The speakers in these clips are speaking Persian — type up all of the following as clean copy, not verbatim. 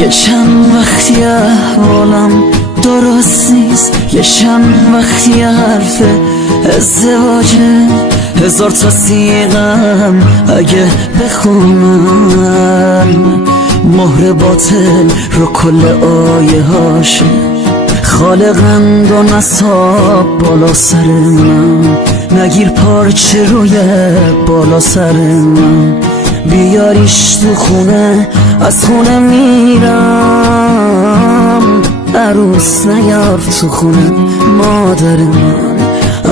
یه چند وقتی احوالم درست نیست، یه چند وقتی حرف ازدواجه، 1000 تا سیغم اگه بخونم، مهر باطل رو کل آیه هاشه، خالقند و نصاب بالا سر من، نگیر پارچه روی بالا سر من، بیاریش تو خونه از خونه میرم، عروس نیار تو خونه مادر من،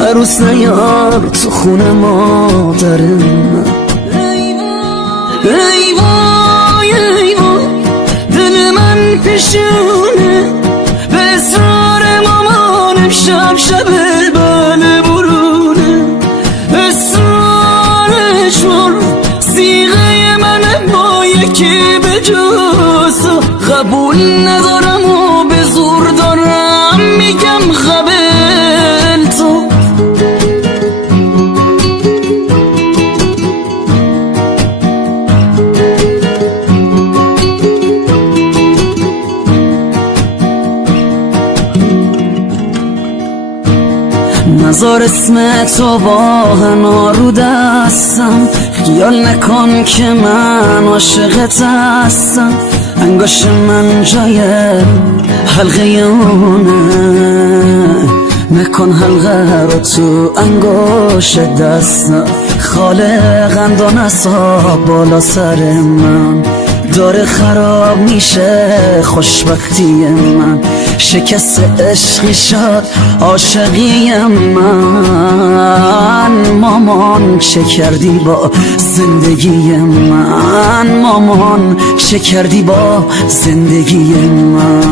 عروس نیار تو خونه مادر من. ای وای ای وای دل من پیشونه، به اصرار مامانم شب بله برونه، اصرارش صیغه منه، با یکی به جز قبول ندارم و به زور دارم میگم قبل تو. نزار اسم تو با هنا رو دستم، خیال نکن که من عاشقت هستم، انگاش من جای حلقه اونه، نکن حلقه رو تو انگاش دستم، خالقند و نصاب بالا سر من، داره خراب میشه خوشبختی من، شکست عشقی شد عاشقی من، مامان چه کردی با زندگی من، مامان چه کردی با زندگی من.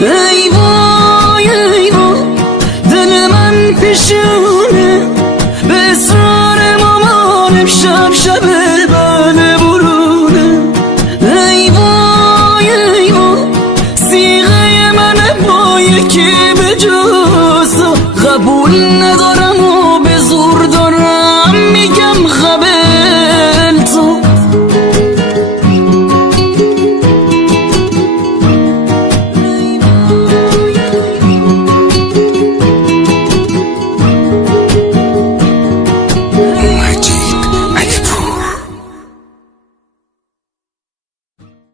ای وای ای وای دل من پیشونه، به اصرار مامانم شب بله برونه، ای وای ای وای صیغه منه، با یکی به جز قبول ندارم